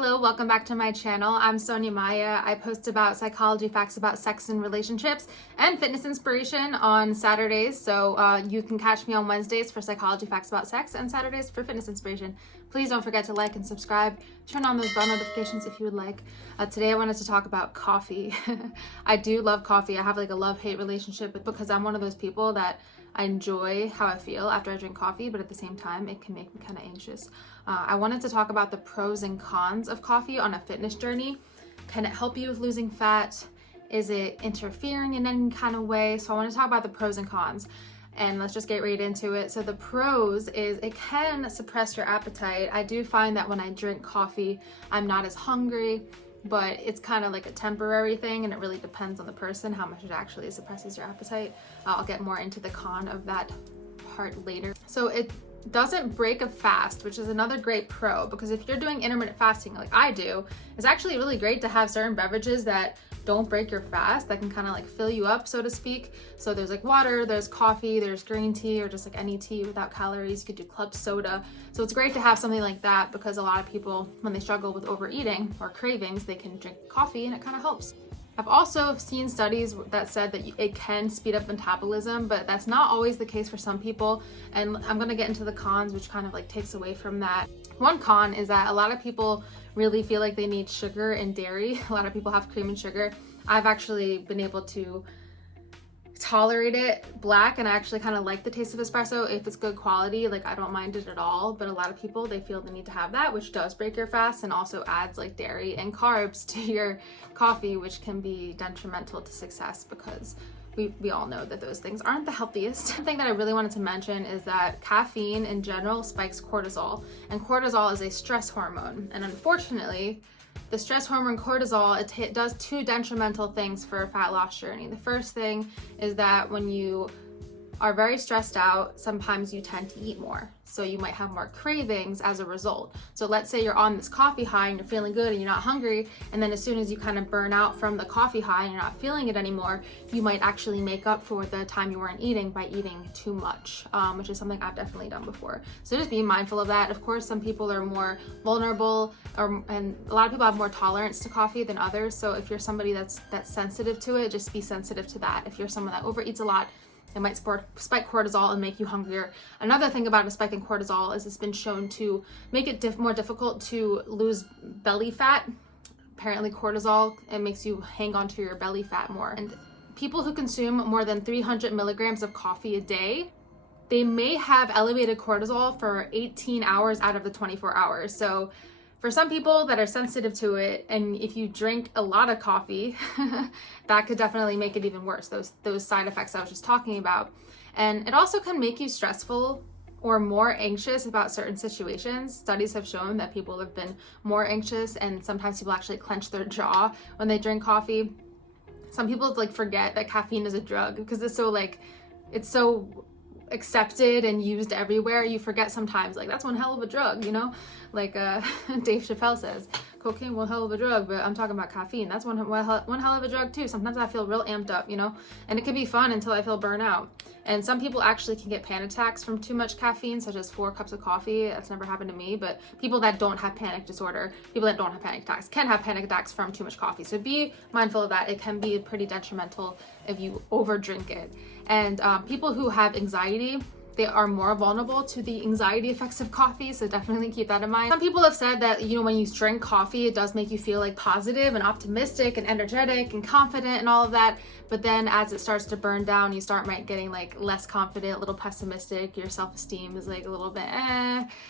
Hello, welcome back to my channel. I'm Sonia Maya. I post about psychology facts about sex and relationships and fitness inspiration on Saturdays. So you can catch me on Wednesdays for psychology facts about sex and Saturdays for fitness inspiration. Please don't forget to like and subscribe. Turn on those bell notifications if you would like. Today I wanted to talk about coffee. I do love coffee. I have like a love-hate relationship because I'm one of those people that I enjoy how I feel after I drink coffee, but at the same time, it can make me kind of anxious. I wanted to talk about the pros and cons of coffee on a fitness journey. Can it help you with losing fat? Is it interfering in any kind of way? So I want to talk about the pros and cons, and let's just get right into it. So the pros is it can suppress your appetite. I do find that when I drink coffee, I'm not as hungry, but it's kind of like a temporary thing, and it really depends on the person how much it actually suppresses your appetite. I'll get more into the con of that part later. So it doesn't break a fast, which is another great pro, because if you're doing intermittent fasting like I do, it's actually really great to have certain beverages that don't break your fast, that can kind of like fill you up, so to speak. So there's like water, there's coffee, there's green tea, or just like any tea without calories. You could do club soda. So it's great to have something like that, because a lot of people, when they struggle with overeating or cravings, they can drink coffee and it kind of helps. I've also seen studies that said that it can speed up metabolism, but that's not always the case for some people. And I'm going to get into the cons, which kind of like takes away from that. One con is that a lot of people really feel like they need sugar and dairy. A lot of people have cream and sugar. I've actually been able to tolerate it black, and I actually kind of like the taste of espresso if it's good quality. Like, I don't mind it at all, but a lot of people, they feel the need to have that, which does break your fast and also adds like dairy and carbs to your coffee, which can be detrimental to success, because we all know that those things aren't the healthiest. One thing that I really wanted to mention is that caffeine in general spikes cortisol, and cortisol is a stress hormone, and unfortunately the stress hormone cortisol, it does two detrimental things for a fat loss journey. The first thing is that when you are very stressed out, sometimes you tend to eat more. So you might have more cravings as a result. So let's say you're on this coffee high and you're feeling good and you're not hungry, and then as soon as you kind of burn out from the coffee high and you're not feeling it anymore, you might actually make up for the time you weren't eating by eating too much, which is something I've definitely done before. So just be mindful of that. Of course, some people are more vulnerable, and a lot of people have more tolerance to coffee than others. So if you're somebody that's sensitive to it, just be sensitive to that. If you're someone that overeats a lot, it might spike cortisol and make you hungrier. Another thing about a spike in cortisol is it's been shown to make it more difficult to lose belly fat. Apparently cortisol, it makes you hang on to your belly fat more. And people who consume more than 300 milligrams of coffee a day, they may have elevated cortisol for 18 hours out of the 24 hours. So for some people that are sensitive to it, and if you drink a lot of coffee, that could definitely make it even worse, those side effects I was just talking about. And it also can make you stressful or more anxious about certain situations. Studies have shown that people have been more anxious, and sometimes people actually clench their jaw when they drink coffee. Some people like forget that caffeine is a drug because it's so accepted and used everywhere. You forget sometimes, like, that's one hell of a drug, you know, like Dave Chappelle says, cocaine, one hell of a drug, but I'm talking about caffeine. That's one hell of a drug too. Sometimes I feel real amped up, you know, and it can be fun until I feel burnout. And some people actually can get panic attacks from too much caffeine, such as 4 cups of coffee. That's never happened to me, but people that don't have panic disorder, people that don't have panic attacks, can have panic attacks from too much coffee. So be mindful of that. It can be pretty detrimental if you over drink it. And people who have anxiety, they are more vulnerable to the anxiety effects of coffee, so definitely keep that in mind. Some people have said that, you know, when you drink coffee, it does make you feel like positive and optimistic and energetic and confident and all of that, but then as it starts to burn down, you start getting like less confident, a little pessimistic, your self-esteem is like a little bit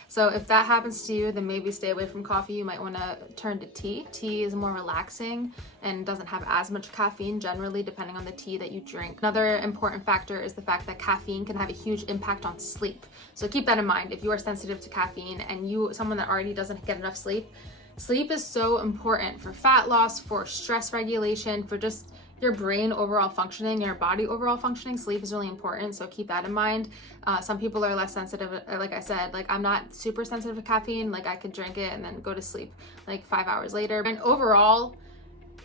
So if that happens to you, then maybe stay away from coffee. You might want to turn to tea. Tea is more relaxing and doesn't have as much caffeine generally, depending on the tea that you drink. Another important factor is the fact that caffeine can have a huge impact on sleep. So keep that in mind. If you are sensitive to caffeine and someone that already doesn't get enough sleep is so important for fat loss, for stress regulation, for just your brain overall functioning, your body overall functioning. Sleep is really important, so keep that in mind. Some people are less sensitive. Like I said, like, I'm not super sensitive to caffeine. Like, I could drink it and then go to sleep like 5 hours later. And overall,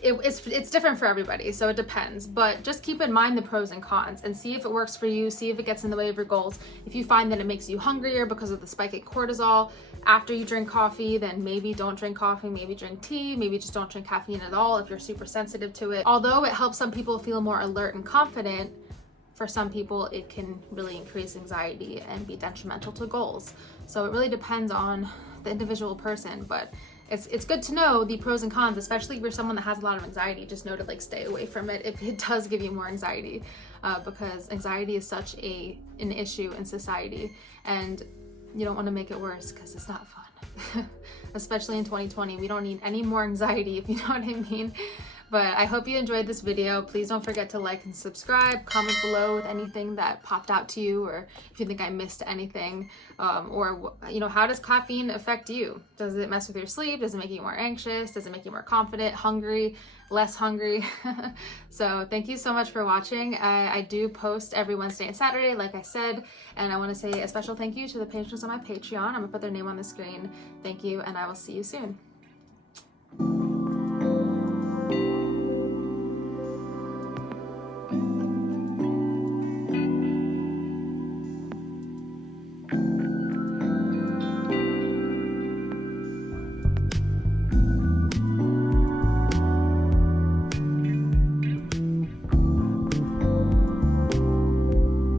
it's different for everybody, so it depends. But just keep in mind the pros and cons and see if it works for you, see if it gets in the way of your goals. If you find that it makes you hungrier because of the spike in cortisol after you drink coffee, then maybe don't drink coffee, maybe drink tea, maybe just don't drink caffeine at all if you're super sensitive to it. Although it helps some people feel more alert and confident, for some people it can really increase anxiety and be detrimental to goals. So it really depends on the individual person, but it's good to know the pros and cons, especially if you're someone that has a lot of anxiety. Just know to like stay away from it if it does give you more anxiety, because anxiety is such an issue in society, and you don't want to make it worse because it's not fun. Especially in 2020, we don't need any more anxiety, if you know what I mean. But I hope you enjoyed this video. Please don't forget to like and subscribe. Comment below with anything that popped out to you, or if you think I missed anything, or you know, how does caffeine affect you? Does it mess with your sleep? Does it make you more anxious? Does it make you more confident, hungry, less hungry? So thank you so much for watching. I do post every Wednesday and Saturday, like I said, and I want to say a special thank you to the patrons on my Patreon. I'm gonna put their name on the screen. Thank you, and I will see you soon.